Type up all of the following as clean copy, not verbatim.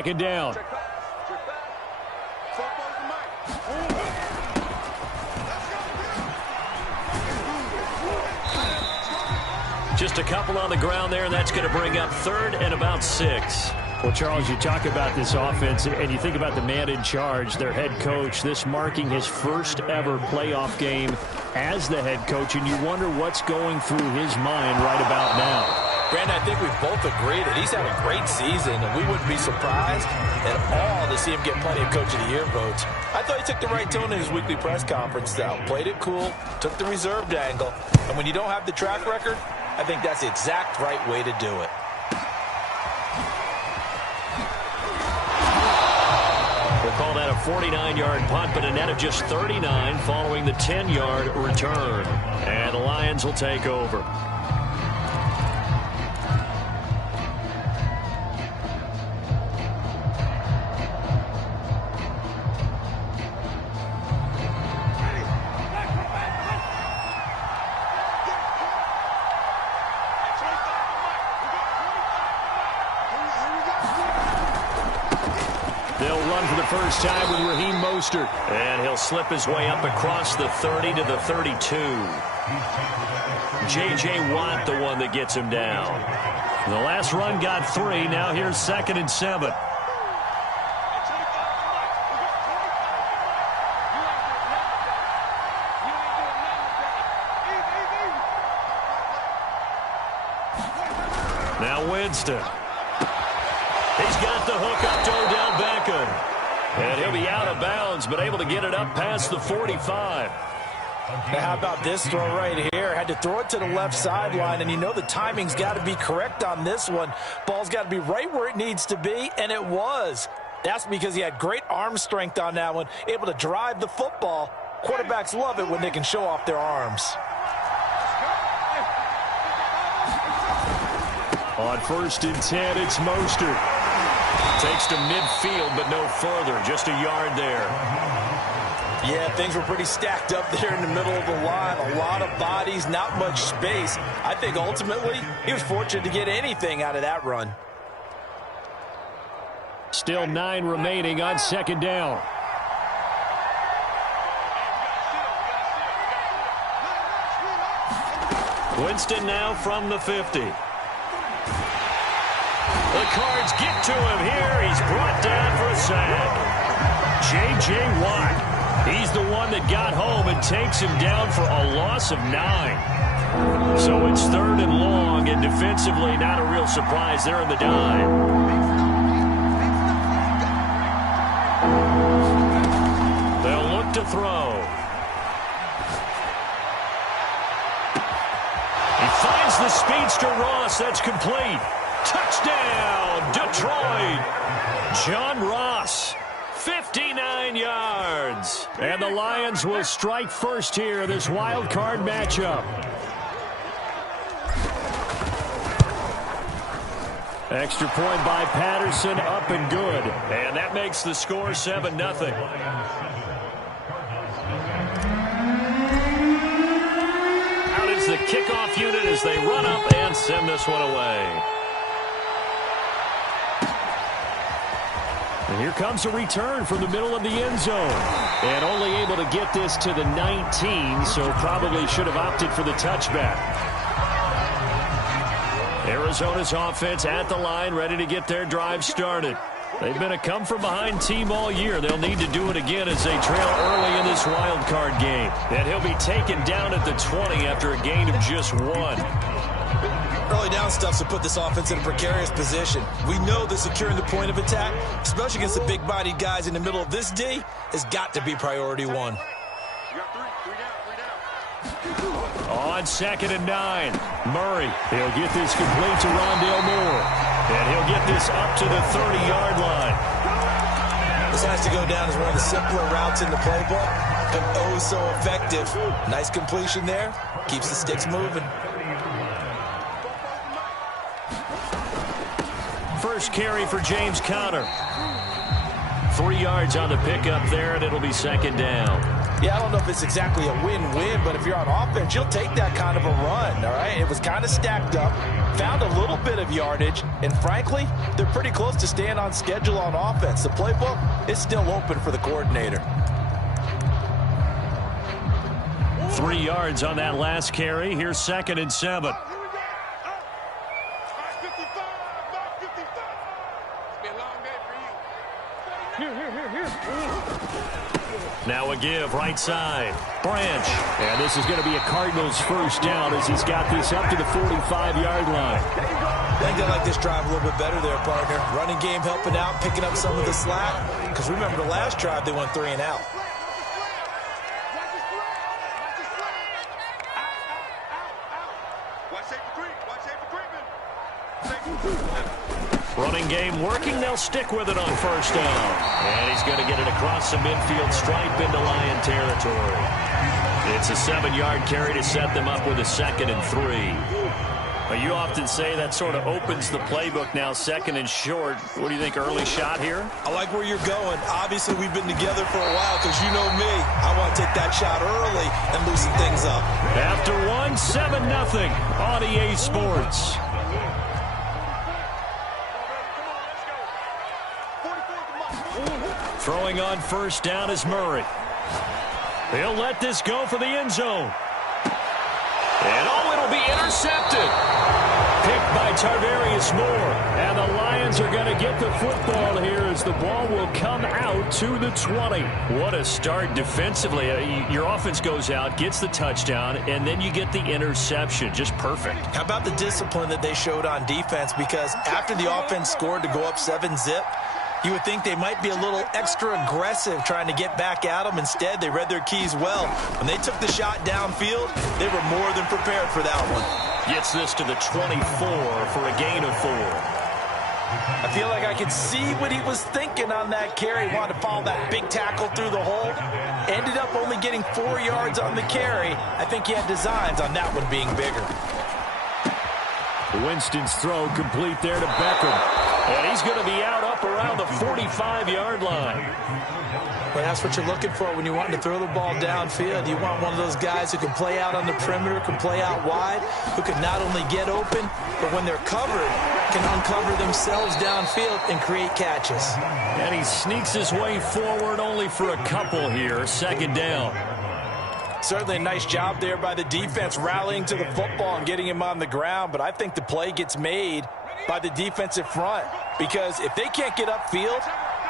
Second down. Just a couple on the ground there, and that's going to bring up 3rd and about 6. Well, Charles, you talk about this offense, and you think about the man in charge, their head coach, this marking his first ever playoff game as the head coach, and you wonder what's going through his mind right about now. Brandon, I think we both agree that he's had a great season, and we wouldn't be surprised at all to see him get plenty of Coach of the Year votes. I thought he took the right tone in his weekly press conference, though. Played it cool, took the reserved angle, and when you don't have the track record, I think that's the exact right way to do it. We'll call that a 49-yard punt, but a net of just 39 following the 10-yard return. And the Lions will take over. First time with Raheem Mostert. And he'll slip his way up across the 30 to the 32. J.J. Watt, the one that gets him down. The last run got 3. Now here's 2nd and 7. Now Winston. He's got the hook up to Odell Beckham. And he'll be out of bounds, but able to get it up past the 45. Now, how about this throw right here? Had to throw it to the left sideline, and you know the timing's got to be correct on this one. Ball's got to be right where it needs to be, and it was. That's because he had great arm strength on that one, able to drive the football. Quarterbacks love it when they can show off their arms. On 1st and 10, it's Mostert. Takes to midfield, but no further. Just a yard there. Yeah, things were pretty stacked up there in the middle of the line. A lot of bodies, not much space. I think ultimately he was fortunate to get anything out of that run. Still 9 remaining on 2nd down. Winston now from the 50. The Cards get to him here. He's brought down for a sack. J.J. Watt. He's the one that got home and takes him down for a loss of 9. So it's 3rd and long, and defensively not a real surprise there in the dime. They'll look to throw. He finds the speedster Ross. That's complete. Touchdown, Detroit. John Ross, 59 yards. And the Lions will strike first here, this wild card matchup. Extra point by Patterson, up and good. And that makes the score 7-0. Out is the kickoff unit as they run up and send this one away. And here comes a return from the middle of the end zone. And only able to get this to the 19, so probably should have opted for the touchback. Arizona's offense at the line, ready to get their drive started. They've been a come-from-behind team all year. They'll need to do it again as they trail early in this wild card game. And he'll be taken down at the 20 after a gain of just 1. Early down stuff's to put this offense in a precarious position. We know that securing the point of attack, especially against the big-bodied guys in the middle of this D, has got to be priority 1. On 2nd and 9, Murray. He'll get this complete to Rondale Moore. And he'll get this up to the 30-yard line. This has to go down as one of the simpler routes in the playbook, but oh so effective. Nice completion there. Keeps the sticks moving. First carry for James Conner. 3 yards on the pickup there, and it'll be 2nd down. Yeah, I don't know if it's exactly a win-win, but if you're on offense, you'll take that kind of a run, all right? It was kind of stacked up, found a little bit of yardage, and frankly, they're pretty close to staying on schedule on offense. The playbook is still open for the coordinator. 3 yards on that last carry. Here's 2nd and 7. Now a give, right side. Branch. And this is going to be a Cardinals first down as he's got this up to the 45-yard line. I think they like this drive a little bit better there, partner. Running game helping out, picking up some of the slack. Because remember, the last drive, they went 3 and out. Running game working. They'll stick with it on first down. And he's going to get it across the midfield stripe into Lion territory. It's a 7-yard carry to set them up with a 2nd and 3. Well, you often say that sort of opens the playbook now, 2nd and short. What do you think, early shot here? I like where you're going. Obviously, we've been together for a while because you know me. I want to take that shot early and loosen things up. After 7-0 on EA Sports. Throwing on first down is Murray. He'll let this go for the end zone. And it'll be intercepted. Picked by Tarvarius Moore. And the Lions are going to get the football here as the ball will come out to the 20. What a start defensively. Your offense goes out, gets the touchdown, and then you get the interception. Just perfect. How about the discipline that they showed on defense? Because after the offense scored to go up 7-zip, you would think they might be a little extra aggressive trying to get back at them. Instead, they read their keys well. When they took the shot downfield, they were more than prepared for that one. Gets this to the 24 for a gain of 4. I feel like I could see what he was thinking on that carry. Wanted to follow that big tackle through the hole. Ended up only getting 4 yards on the carry. I think he had designs on that one being bigger. Winston's throw complete there to Beckham. And he's going to be out up around the 45-yard line. But that's what you're looking for when you want to throw the ball downfield. You want one of those guys who can play out on the perimeter, can play out wide, who can not only get open, but when they're covered, can uncover themselves downfield and create catches. And he sneaks his way forward only for a couple here. 2nd down. Certainly a nice job there by the defense rallying to the football and getting him on the ground. But I think the play gets made by the defensive front, because if they can't get upfield,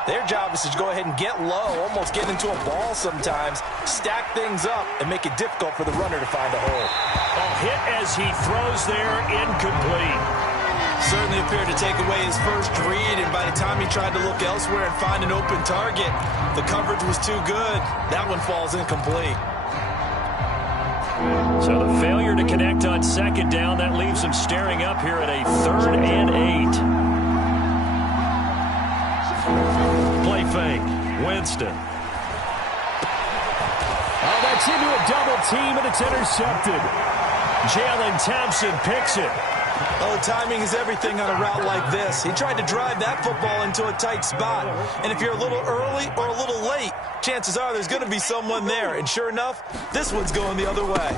their job is to go ahead and get low, almost get into a ball sometimes, stack things up, and make it difficult for the runner to find a hole. A hit as he throws there, incomplete. Certainly appeared to take away his first read, and by the time he tried to look elsewhere and find an open target, the coverage was too good. That one falls incomplete. So the failure to connect on 2nd down, that leaves them staring up here at a 3rd and 8. Play fake. Winston. Oh, that's into a double team, and it's intercepted. Jalen Thompson picks it. Oh, timing is everything on a route like this. He tried to drive that football into a tight spot. And if you're a little early or a little late, chances are there's going to be someone there. And sure enough, this one's going the other way.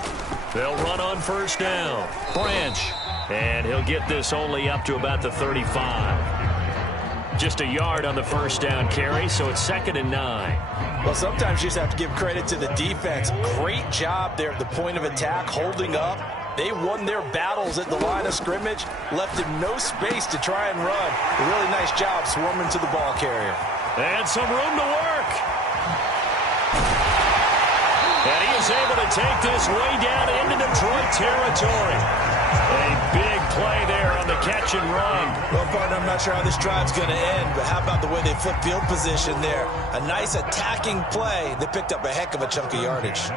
They'll run on first down. Branch. And he'll get this only up to about the 35. Just a yard on the first down carry, so it's 2nd and 9. Well, sometimes you just have to give credit to the defense. Great job there at the point of attack, holding up. They won their battles at the line of scrimmage, left him no space to try and run. A really nice job swarming to the ball carrier. And some room to work. And he is able to take this way down into Detroit territory. A big play there on the catch and run. Well, partner, I'm not sure how this drive's going to end, but how about the way they flip field position there? A nice attacking play. They picked up a heck of a chunk of yardage.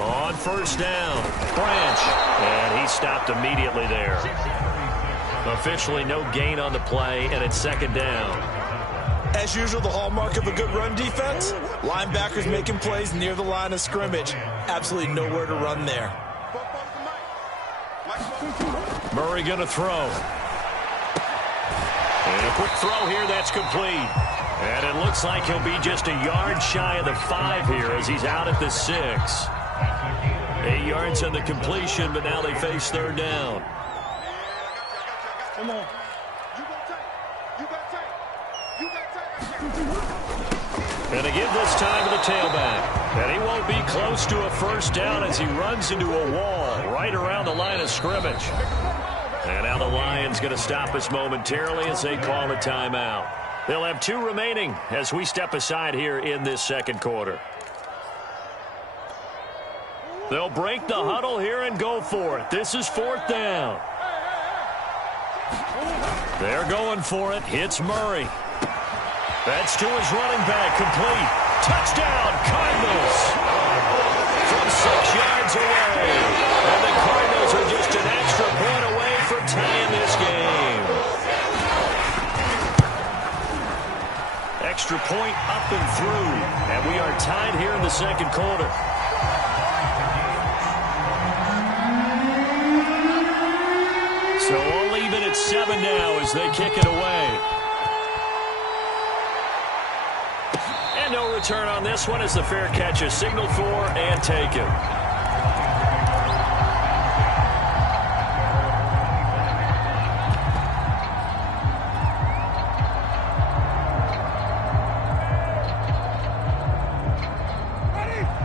On first down, Branch, and he stopped immediately there. Officially no gain on the play, and it's 2nd down. As usual, the hallmark of a good run defense, linebackers making plays near the line of scrimmage. Absolutely nowhere to run there. Murray going to throw. And a quick throw here, that's complete. And it looks like he'll be just a yard shy of the 5 here as he's out at the 6. 8 yards on the completion, but now they face third down. Come on. And again this time to the tailback. And he won't be close to a first down as he runs into a wall right around the line of scrimmage. And now the Lions going to stop us momentarily as they call a timeout. They'll have 2 remaining as we step aside here in this second quarter. They'll break the huddle here and go for it. This is 4th down. They're going for it. Hits Murray. That's to his running back. Complete. Touchdown, Cardinals. From 6 yards away. And the Cardinals are just an extra point away from tying this game. Extra point up and through. And we are tied here in the second quarter. So we'll leave it at 7 now as they kick it away. And no return on this one as the fair catch is signaled for and taken.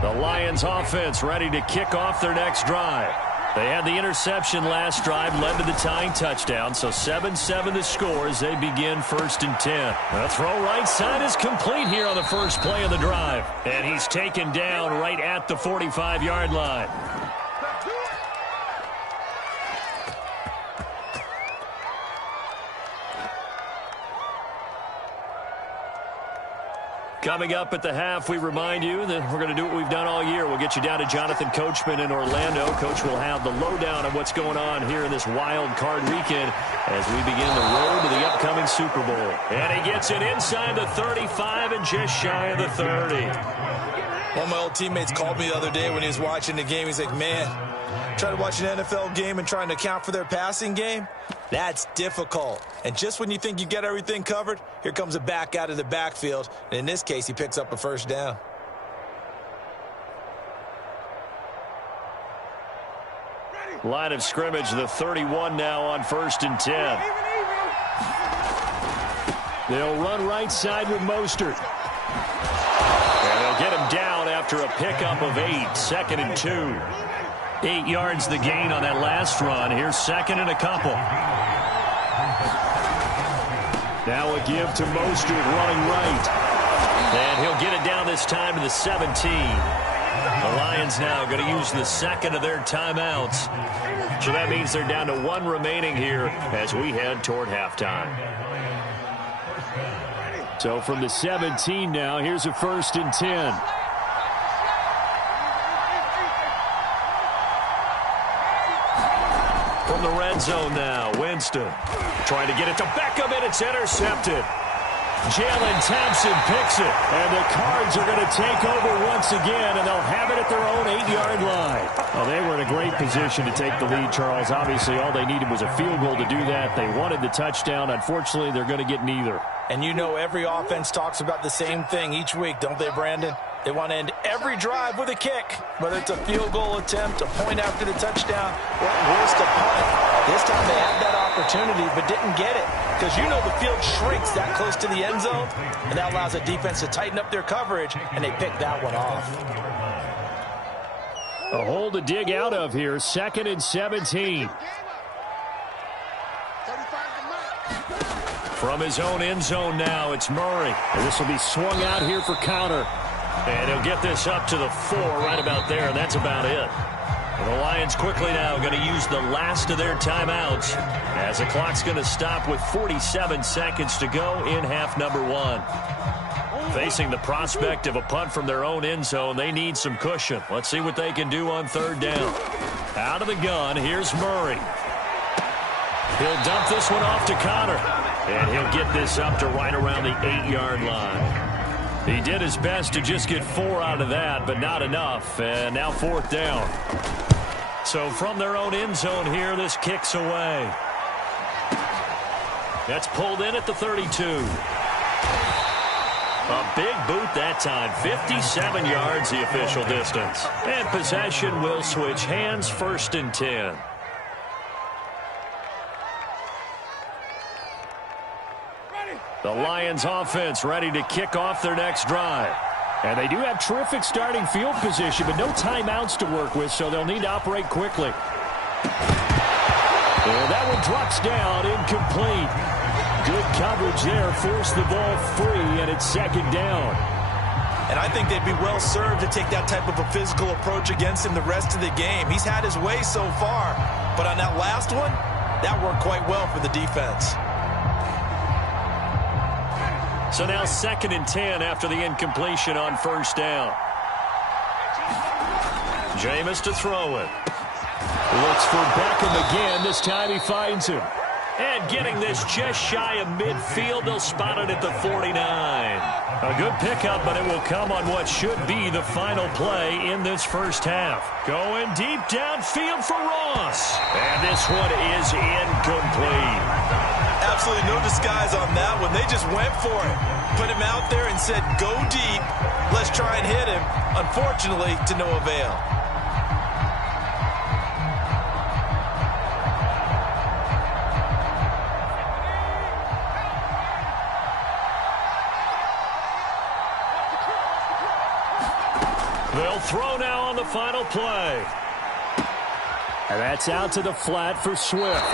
The Lions offense ready to kick off their next drive. They had the interception last drive, led to the tying touchdown, so 7-7 the score as they begin 1st and 10. The throw right side is complete here on the first play of the drive. And he's taken down right at the 45-yard line. Coming up at the half, we remind you that we're going to do what we've done all year. We'll get you down to Jonathan Coachman in Orlando. Coach will have the lowdown of what's going on here in this wild card weekend as we begin the road to the upcoming Super Bowl. And he gets it inside the 35 and just shy of the 30. One of my old teammates called me the other day when he was watching the game. He's like, man, trying to watch an NFL game and trying to account for their passing game? That's difficult. And just when you think you get everything covered, here comes a back out of the backfield. And in this case, he picks up a first down. Line of scrimmage, the 31 now on 1st and 10. They'll run right side with Mostert. And they'll get him down after a pickup of 8, 2nd and 2. 8 yards the gain on that last run. Here's 2nd and a couple. Now a give to Mostert running right. And he'll get it down this time to the 17. The Lions now going to use the 2nd of their timeouts. So that means they're down to 1 remaining here as we head toward halftime. So from the 17 now, here's a 1st and 10. From the red zone now, Winston trying to get it to Beckham, and it's intercepted. Jalen Thompson picks it, and the Cards are going to take over once again, and they'll have it at their own 8-yard line. Well, they were in a great position to take the lead, Charles. Obviously, all they needed was a field goal to do that. They wanted the touchdown. Unfortunately, they're going to get neither. And you know every offense talks about the same thing each week, don't they, Brandon? They want to end every drive with a kick, whether it's a field goal attempt, a point after the touchdown, or worst, a punt. This time they had that opportunity but didn't get it because you know the field shrinks that close to the end zone, and that allows the defense to tighten up their coverage, and they picked that one off. A hole to dig out of here, 2nd and 17. From his own end zone now, it's Murray. And this will be swung out here for counter. And he'll get this up to the 4 right about there, and that's about it. And the Lions quickly now going to use the last of their timeouts as the clock's going to stop with 47 seconds to go in half number 1. Facing the prospect of a punt from their own end zone, they need some cushion. Let's see what they can do on 3rd down. Out of the gun, here's Murray. He'll dump this one off to Connor. And he'll get this up to right around the 8-yard line. He did his best to just get 4 out of that, but not enough. And now 4th down. So from their own end zone here, this kicks away. That's pulled in at the 32. A big boot that time. 57 yards the official distance. And possession will switch hands, 1st and 10. The Lions offense ready to kick off their next drive. And they do have terrific starting field position, but no timeouts to work with, so they'll need to operate quickly. And that one drops down, incomplete. Good coverage there, forced the ball free, and it's 2nd down. And I think they'd be well served to take that type of a physical approach against him the rest of the game. He's had his way so far, but on that last one, that worked quite well for the defense. So now 2nd and 10 after the incompletion on 1st down. Jameis to throw it. Looks for Beckham again. This time he finds him. And getting this just shy of midfield, they'll spot it at the 49. A good pickup, but it will come on what should be the final play in this first half. Going deep downfield for Ross. And this one is incomplete. Absolutely no disguise on that one. They just went for it. Put him out there and said, go deep. Let's try and hit him. Unfortunately, to no avail. They'll throw now on the final play. And that's out to the flat for Swift.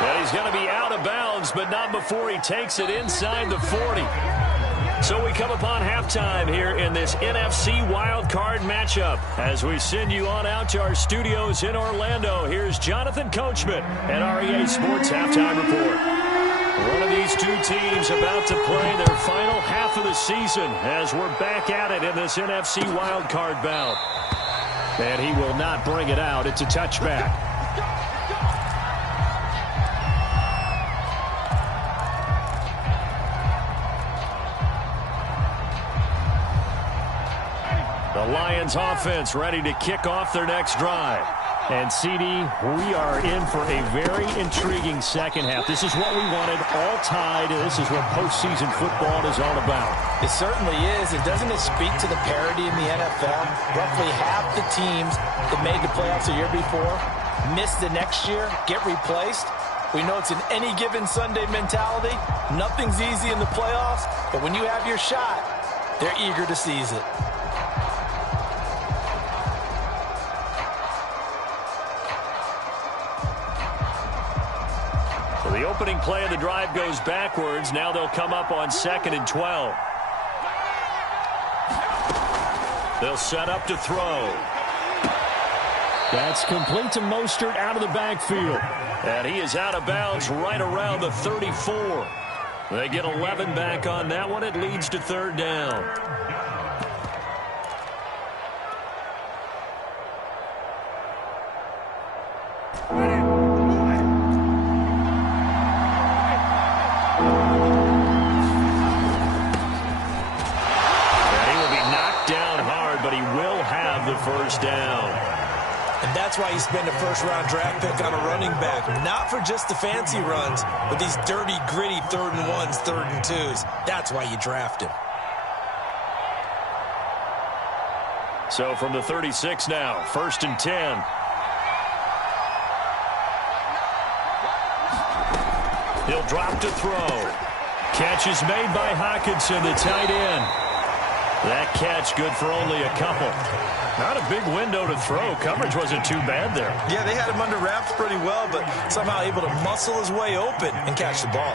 And he's going to be out of bounds, but not before he takes it inside the 40. So we come upon halftime here in this NFC wildcard matchup. As we send you on out to our studios in Orlando, here's Jonathan Coachman at REA Sports Halftime Report. One of these two teams about to play their final half of the season as we're back at it in this NFC wildcard bout. And he will not bring it out. It's a touchback. The Lions offense ready to kick off their next drive. And, CD, we are in for a very intriguing second half. This is what we wanted, all tied, and this is what postseason football is all about. It certainly is. And doesn't it speak to the parity in the NFL? Roughly half the teams that made the playoffs the year before miss the next year, get replaced. We know it's an any given Sunday mentality. Nothing's easy in the playoffs, but when you have your shot, they're eager to seize it. The opening play of the drive goes backwards. Now they'll come up on 2nd and 12. They'll set up to throw. That's complete to Mostert out of the backfield. And he is out of bounds right around the 34. They get 11 back on that one. It leads to 3rd down. First down. And that's why you spend a first-round draft pick on a running back. Not for just the fancy runs, but these dirty, gritty 3rd and 1s, 3rd and 2s. That's why you draft him. So from the 36 now, 1st and 10. He'll drop to throw. Catch is made by Hockenson, the tight end. That catch good for only a couple. Not a big window to throw. Coverage wasn't too bad there. Yeah, they had him under wraps pretty well, but somehow able to muscle his way open and catch the ball.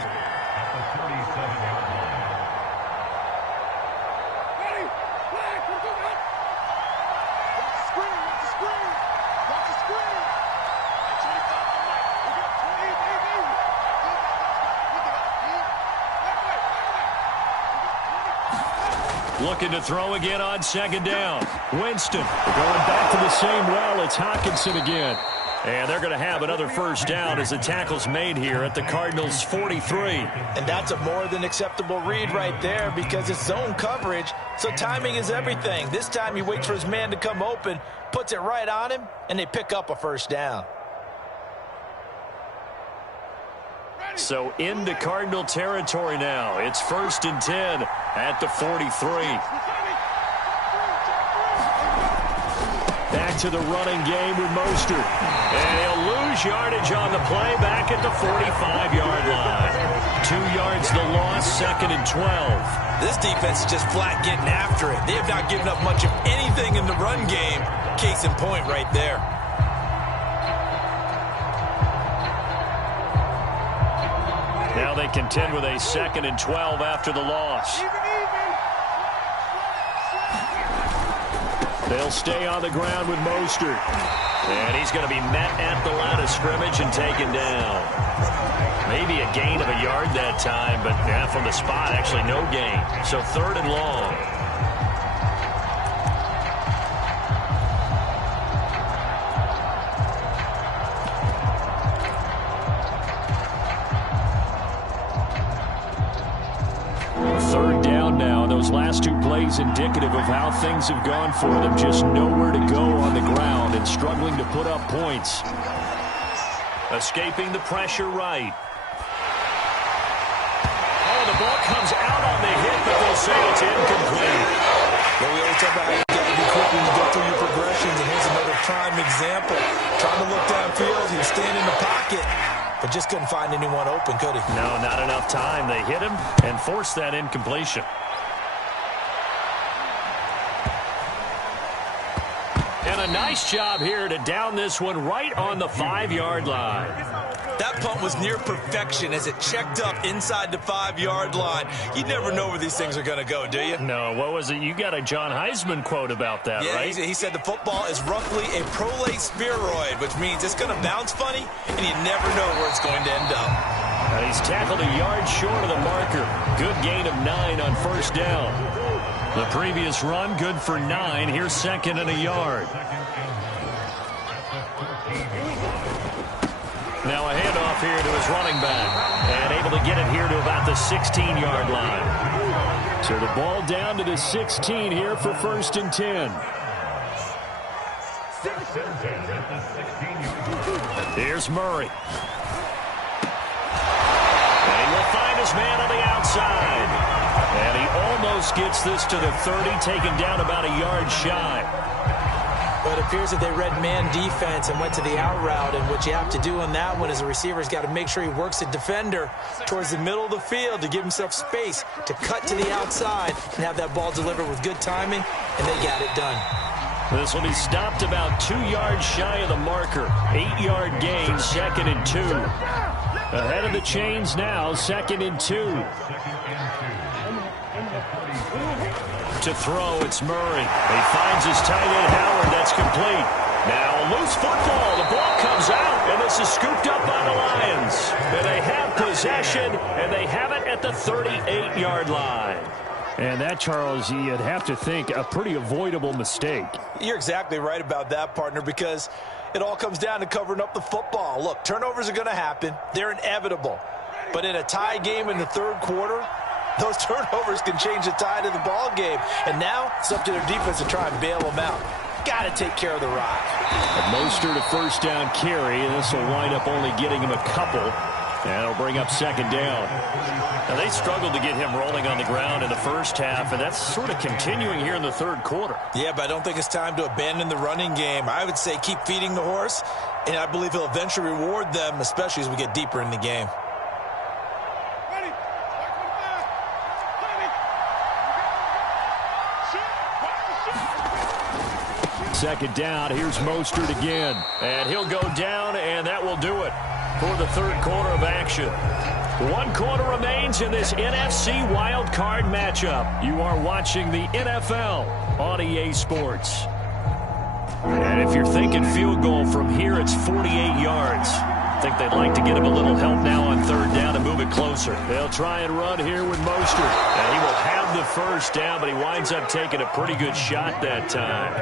Looking to throw again on 2nd down. Winston going back to the same well. It's Hockenson again. And they're going to have another first down as the tackle's made here at the Cardinals' 43. And that's a more than acceptable read right there because it's zone coverage, so timing is everything. This time he waits for his man to come open, puts it right on him, and they pick up a first down. So into Cardinal territory now. It's 1st and 10 at the 43. Back to the running game with Mostert. And he'll lose yardage on the play back at the 45-yard line. 2 yards the loss, 2nd and 12. This defense is just flat getting after it. They have not given up much of anything in the run game. Case in point right there. Now they contend with a 2nd and 12 after the loss. They'll stay on the ground with Mostert. And he's going to be met at the line of scrimmage and taken down. Maybe a gain of a yard that time, but yeah, from the spot, actually no gain. So 3rd and long. Third down now. Those last 2 plays indicative of how things have gone for them. Just nowhere to go on the ground and struggling to put up points. Escaping the pressure right. Oh, the ball comes out on the hit, but they'll say it's incomplete. Well, we always talk about how you got to be quick when you go through your progressions, and here's another prime example. Trying to look downfield, he was staying in the pocket, but just couldn't find anyone open, could he? No, not enough time. They hit him and forced that incompletion. And a nice job here to down this one right on the 5-yard line. That punt was near perfection as it checked up inside the 5-yard line. You never know where these things are going to go, do you? No, what was it? You got a John Heisman quote about that, yeah, right? He said the football is roughly a prolate spheroid, which means it's going to bounce funny, and you never know where it's going to end up. He's tackled a yard short of the marker. Good gain of 9 on 1st down. The previous run, good for 9. Here's 2nd and a yard. Now a handoff here to his running back. And able to get it here to about the 16-yard line. So the ball down to the 16 here for 1st and 10. Here's Murray. And he will find his man on the outside. And he almost gets this to the 30, taken down about a yard shy. But it appears that they read man defense and went to the out route, and what you have to do on that one is the receiver's got to make sure he works the defender towards the middle of the field to give himself space to cut to the outside and have that ball delivered with good timing, and they got it done. This will be stopped about 2 yards shy of the marker. 8-yard gain, 2nd and 2. Ahead of the chains now, 2nd and 2. To throw, it's Murray. He finds his tight end, Howard. That's complete. Now a loose football. The ball comes out, and this is scooped up by the Lions. And they have possession, and they have it at the 38-yard line. And that, Charles, you'd have to think a pretty avoidable mistake. You're exactly right about that, partner, because it all comes down to covering up the football. Look, turnovers are going to happen. They're inevitable. But in a tie game in the 3rd quarter, those turnovers can change the tide of the ball game. And now it's up to their defense to try and bail them out. Got to take care of the rock. Mostert a 1st down carry, and this will wind up only getting him a couple. And it'll bring up 2nd down. Now, they struggled to get him rolling on the ground in the 1st half, and that's sort of continuing here in the 3rd quarter. Yeah, but I don't think it's time to abandon the running game. I would say keep feeding the horse, and I believe he'll eventually reward them, especially as we get deeper in the game. 2nd down. Here's Mostert again. And he'll go down, and that will do it for the 3rd quarter of action. 1 quarter remains in this NFC Wild Card matchup. You are watching the NFL on EA Sports. And if you're thinking field goal from here, it's 48 yards. I think they'd like to get him a little help now on 3rd down and move it closer. They'll try and run here with Mostert. And he will have the 1st down, but he winds up taking a pretty good shot that time.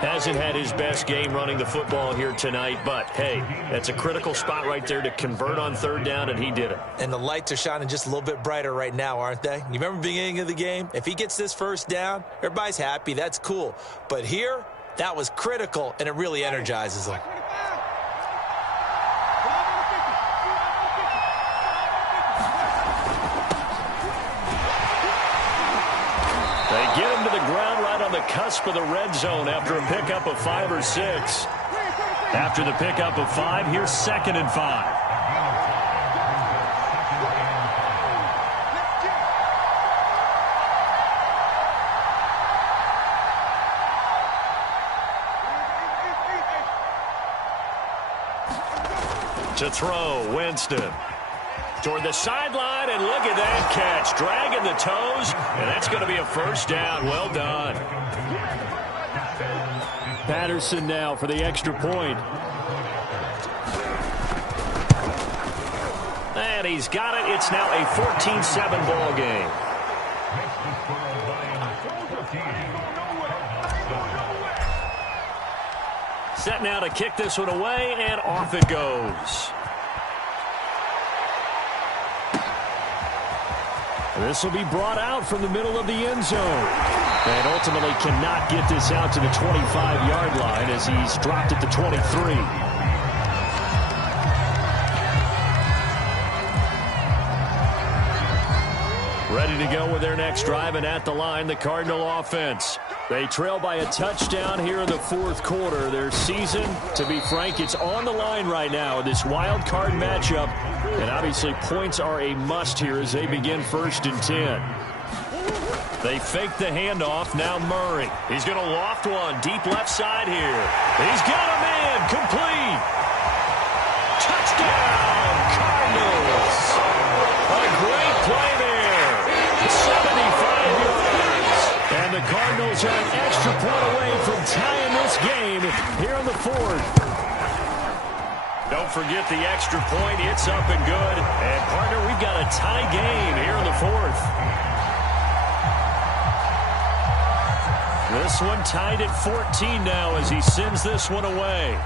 Hasn't had his best game running the football here tonight, but, hey, that's a critical spot right there to convert on 3rd down, and he did it. And the lights are shining just a little bit brighter right now, aren't they? You remember the beginning of the game? If he gets this 1st down, everybody's happy. That's cool. But here, that was critical, and it really energizes them. the cusp of the red zone after a pickup of 5 or 6. After the pickup of 5, here's 2nd and 5. To throw, Winston. Toward the sideline, and look at that catch. Dragging the toes, and that's going to be a first down. Well done. Patterson now for the extra point. And he's got it. It's now a 14-7 ball game. Set now to kick this one away, and off it goes. This will be brought out from the middle of the end zone. And ultimately cannot get this out to the 25-yard line as he's dropped at the 23. Ready to go with their next drive, and at the line, the Cardinal offense. They trail by a touchdown here in the fourth quarter. Their season, to be frank, it's on the line right now in this wild card matchup. And obviously points are a must here as they begin 1st and 10. They fake the handoff. Now Murray. He's going to loft one deep left side here. He's got a man. Complete. Touchdown, Cardinals. A great play there. 75 yards. And the Cardinals are an extra point away from tying this game here in the fourth. Don't forget the extra point. It's up and good. And, partner, we've got a tie game here in the fourth. This one tied at 14 now as he sends this one away.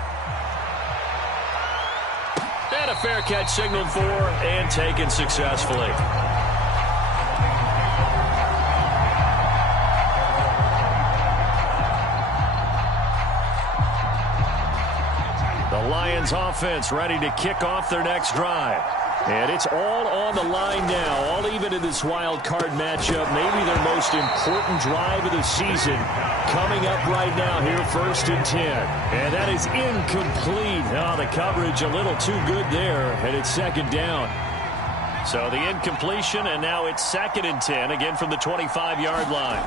And a fair catch signaled for and taken successfully. The Lions offense ready to kick off their next drive. And it's all on the line now, all even in this wild card matchup. Maybe their most important drive of the season coming up right now here, 1st and 10. And that is incomplete. Oh, the coverage a little too good there, and it's 2nd down. So the incompletion, and now it's 2nd and 10, again from the 25-yard line.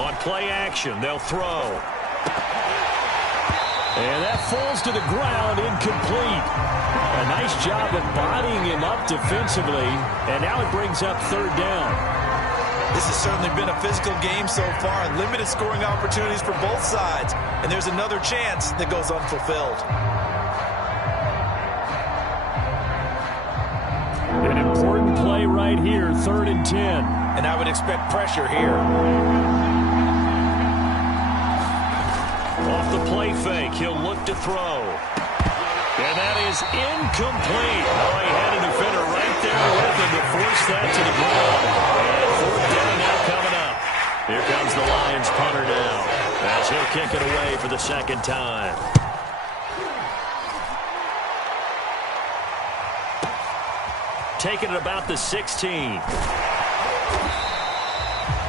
On play action, they'll throw. And that falls to the ground, incomplete. A nice job of bodying him up defensively, and now it brings up 3rd down. This has certainly been a physical game so far. Limited scoring opportunities for both sides, and there's another chance that goes unfulfilled. An important play right here, 3rd and 10. And I would expect pressure here. Off the play fake, he'll look to throw. And that is incomplete. Oh, he had a defender right there with him to force that to the ground. And 4th down now coming up. Here comes the Lions punter now as he'll kick it away for the 2nd time. Taking it about the 16.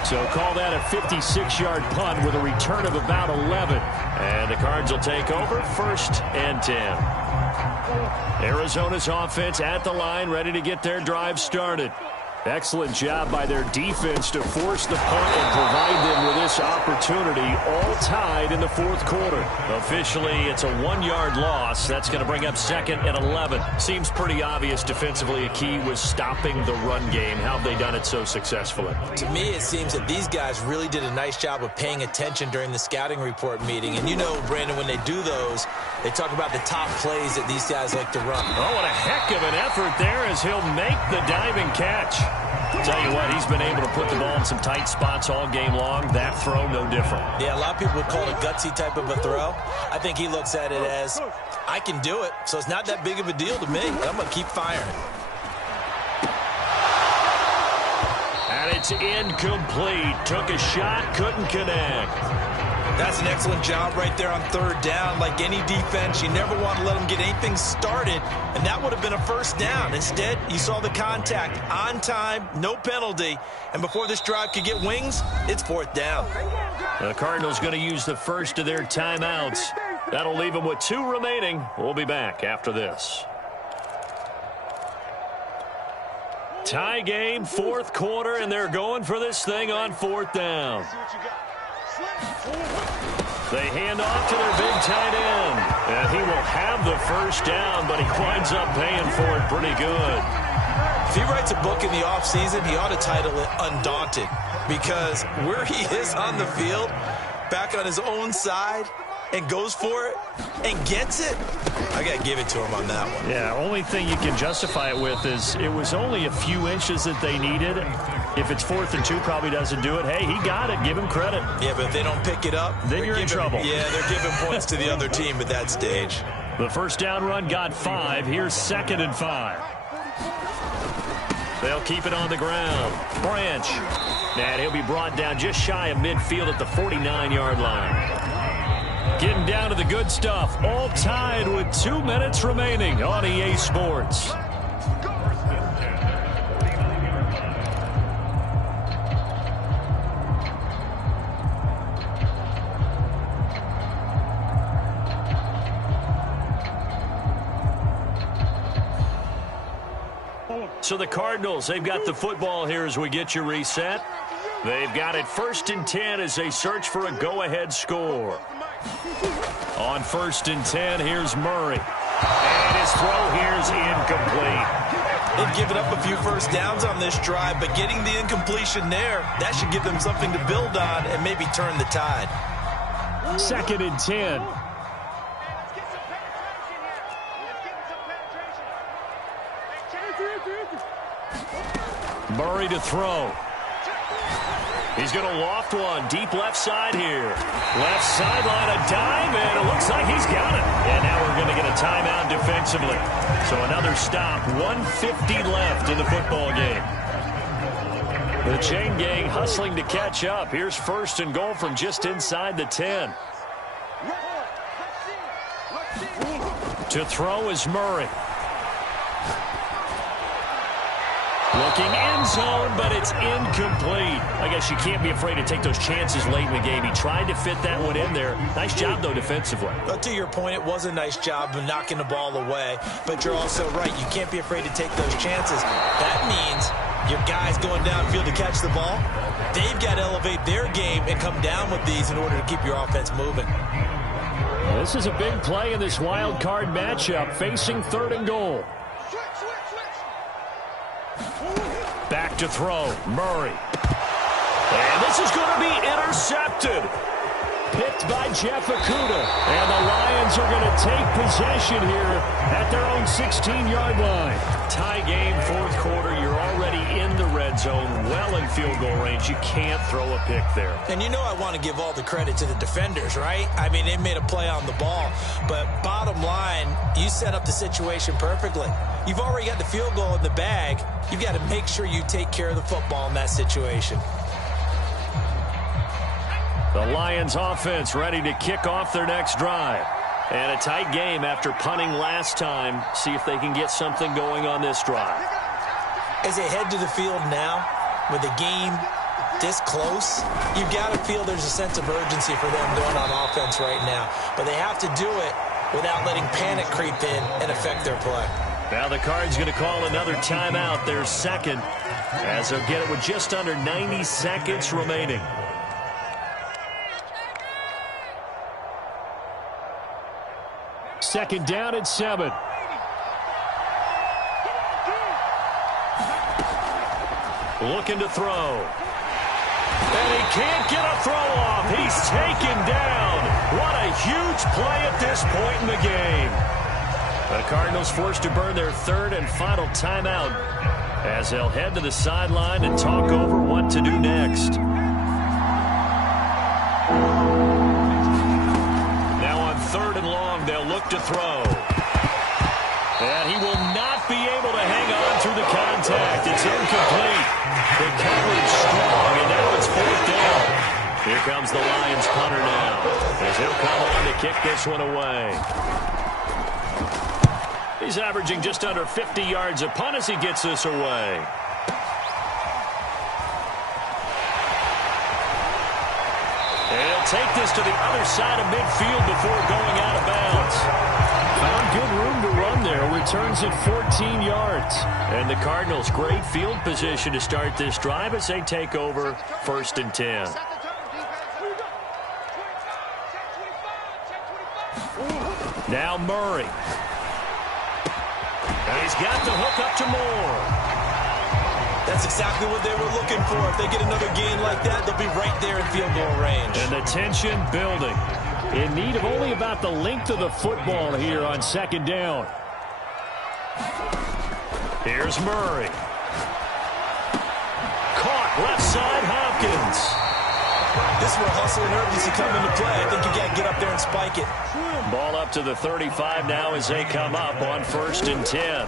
So call that a 56-yard punt with a return of about 11. And the Cards will take over 1st and 10. Arizona's offense at the line, ready to get their drive started. Excellent job by their defense to force the punt and provide them with this opportunity, all tied in the fourth quarter. Officially, it's a 1-yard loss. That's going to bring up 2nd and 11. Seems pretty obvious defensively a key was stopping the run game. How have they done it so successfully? To me, it seems that these guys really did a nice job of paying attention during the scouting report meeting. And you know, Brandon, when they do those, they talk about the top plays that these guys like to run. Oh, what a heck of an effort there as he'll make the diving catch. Tell you what, he's been able to put the ball in some tight spots all game long. That throw, no different. Yeah, a lot of people would call it a gutsy type of a throw. I think he looks at it as, I can do it, so it's not that big of a deal to me. I'm going to keep firing. And it's incomplete. Took a shot, couldn't connect. That's an excellent job right there on third down. Like any defense, you never want to let them get anything started, and that would have been a first down. Instead, you saw the contact on time, no penalty, and before this drive could get wings, it's fourth down. The Cardinals going to use the first of their timeouts. That'll leave them with 2 remaining. We'll be back after this. Tie game, fourth quarter, and they're going for this thing on fourth down. They hand off to their big tight end, and he will have the first down, but he winds up paying for it pretty good. If he writes a book in the offseason, he ought to title it Undaunted, because where he is on the field, back on his own side, and goes for it and gets it, I got to give it to him on that one. Yeah, only thing you can justify it with is it was only a few inches that they needed. If it's 4th and 2, probably doesn't do it. Hey, he got it. Give him credit. Yeah, but if they don't pick it up, then you're in trouble. Yeah, they're giving points to the other team at that stage. The first down run got 5. Here's 2nd and 5. They'll keep it on the ground. Branch. And he'll be brought down just shy of midfield at the 49-yard line. Getting down to the good stuff. All tied with 2 minutes remaining on EA Sports. So the Cardinals, they've got the football here as we get you reset. They've got it 1st and 10 as they search for a go-ahead score. On 1st and 10, here's Murray. And his throw here's incomplete. They've given up a few first downs on this drive, but getting the incompletion there, that should give them something to build on and maybe turn the tide. 2nd and 10. Murray to throw. He's going to loft one deep left side here. Left sideline, a dime, and it looks like he's got it. And now we're going to get a timeout defensively. So another stop, 1:50 left in the football game. The chain gang hustling to catch up. Here's 1st and goal from just inside the 10. To throw is Murray. Looking end zone, but it's incomplete. I guess you can't be afraid to take those chances late in the game. He tried to fit that one in there. Nice job, though, defensively. Well, to your point, it was a nice job of knocking the ball away. But you're also right. You can't be afraid to take those chances. That means your guys going downfield to catch the ball, they've got to elevate their game and come down with these in order to keep your offense moving. This is a big play in this wild card matchup, facing 3rd and goal. Back to throw, Murray. And this is going to be intercepted. Picked by Jeff Okudah. And the Lions are going to take possession here at their own 16-yard line. Tie game, 4th quarter. You're already in the red zone, well in field goal range. You can't throw a pick there. And you know I want to give all the credit to the defenders, right? I mean, they made a play on the ball. But bottom line, you set up the situation perfectly. You've already got the field goal in the bag. You've got to make sure you take care of the football in that situation. The Lions offense ready to kick off their next drive. And a tight game after punting last time. See if they can get something going on this drive. As they head to the field now, with the game this close, you've got to feel there's a sense of urgency for them going on offense right now. But they have to do it without letting panic creep in and affect their play. Now the Cards going to call another timeout, their 2nd, as they'll get it with just under 90 seconds remaining. Second down and 7. Looking to throw. And he can't get a throw off. He's taken down. What a huge play at this point in the game. The Cardinals forced to burn their 3rd and final timeout as they'll head to the sideline and talk over what to do next. Now on 3rd and long, they'll look to throw. And he will not be able to hang on through the contact. It's incomplete. The coverage strong, and now it's 4th down. Here comes the Lions punter now, as he'll come on to kick this one away. He's averaging just under 50 yards a punt as he gets this away. He'll take this to the other side of midfield before going out of bounds. Found good room to run there. Returns it 14 yards. And the Cardinals, great field position to start this drive as they take over 1st and 10. Now Murray. And he's got the hook up to Moore. That's exactly what they were looking for. If they get another gain like that, they'll be right there in field goal range. And the tension building. In need of only about the length of the football here on 2nd down. Here's Murray. Caught left side, Hopkins. This is where hustle and urgency come into play. I think you got to get up there and spike it. Ball up to the 35 now as they come up on 1st and 10.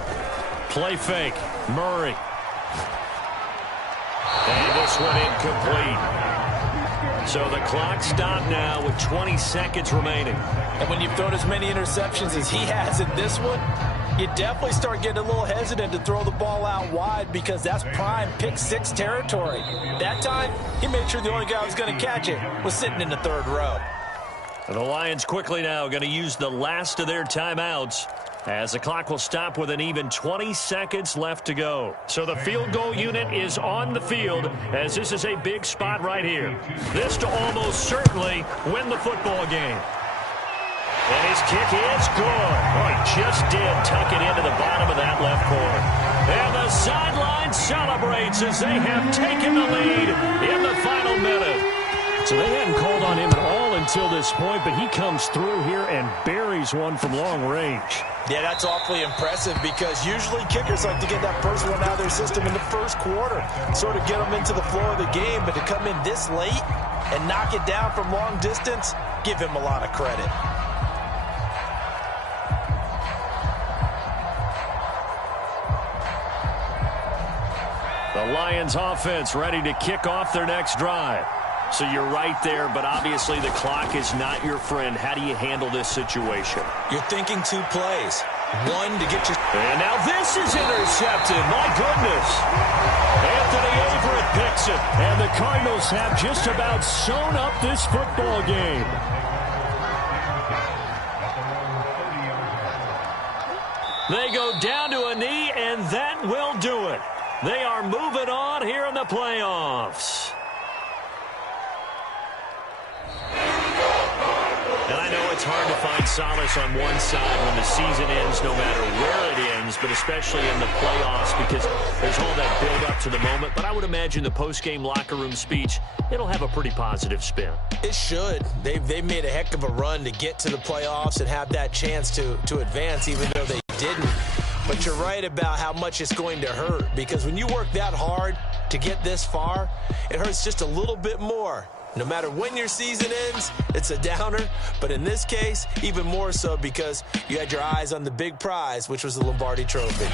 Play fake. Murray. And this one incomplete. So the clock stopped now with 20 seconds remaining. And when you've thrown as many interceptions as he has in this one, you definitely start getting a little hesitant to throw the ball out wide because that's prime pick 6 territory. That time, he made sure the only guy who was going to catch it was sitting in the 3rd row. And the Lions quickly now going to use the last of their timeouts as the clock will stop with an even 20 seconds left to go. So the field goal unit is on the field as this is a big spot right here. This to almost certainly win the football game. And his kick is good. Oh, he just did tuck it into the bottom of that left corner. And the sideline celebrates as they have taken the lead in the final minute. So they hadn't called on him at all until this point, but he comes through here and buries one from long range. Yeah, that's awfully impressive because usually kickers like to get that first one out of their system in the 1st quarter, sort of get them into the flow of the game, but to come in this late and knock it down from long distance, give him a lot of credit. The Lions offense ready to kick off their next drive. So you're right there, but obviously the clock is not your friend. How do you handle this situation? You're thinking 2 plays. One to get your... And now this is intercepted. My goodness. Anthony Averett picks it. And the Cardinals have just about sewn up this football game. They go down to a knee, and that will do it. They are moving on here in the playoffs. And I know it's hard to find solace on one side when the season ends, no matter where it ends, but especially in the playoffs because there's all that build-up to the moment. But I would imagine the post-game locker room speech, it'll have a pretty positive spin. It should. They've made a heck of a run to get to the playoffs and have that chance to advance, even though they didn't. But you're right about how much it's going to hurt because when you work that hard to get this far, it hurts just a little bit more. No matter when your season ends, it's a downer. But in this case, even more so because you had your eyes on the big prize, which was the Lombardi Trophy.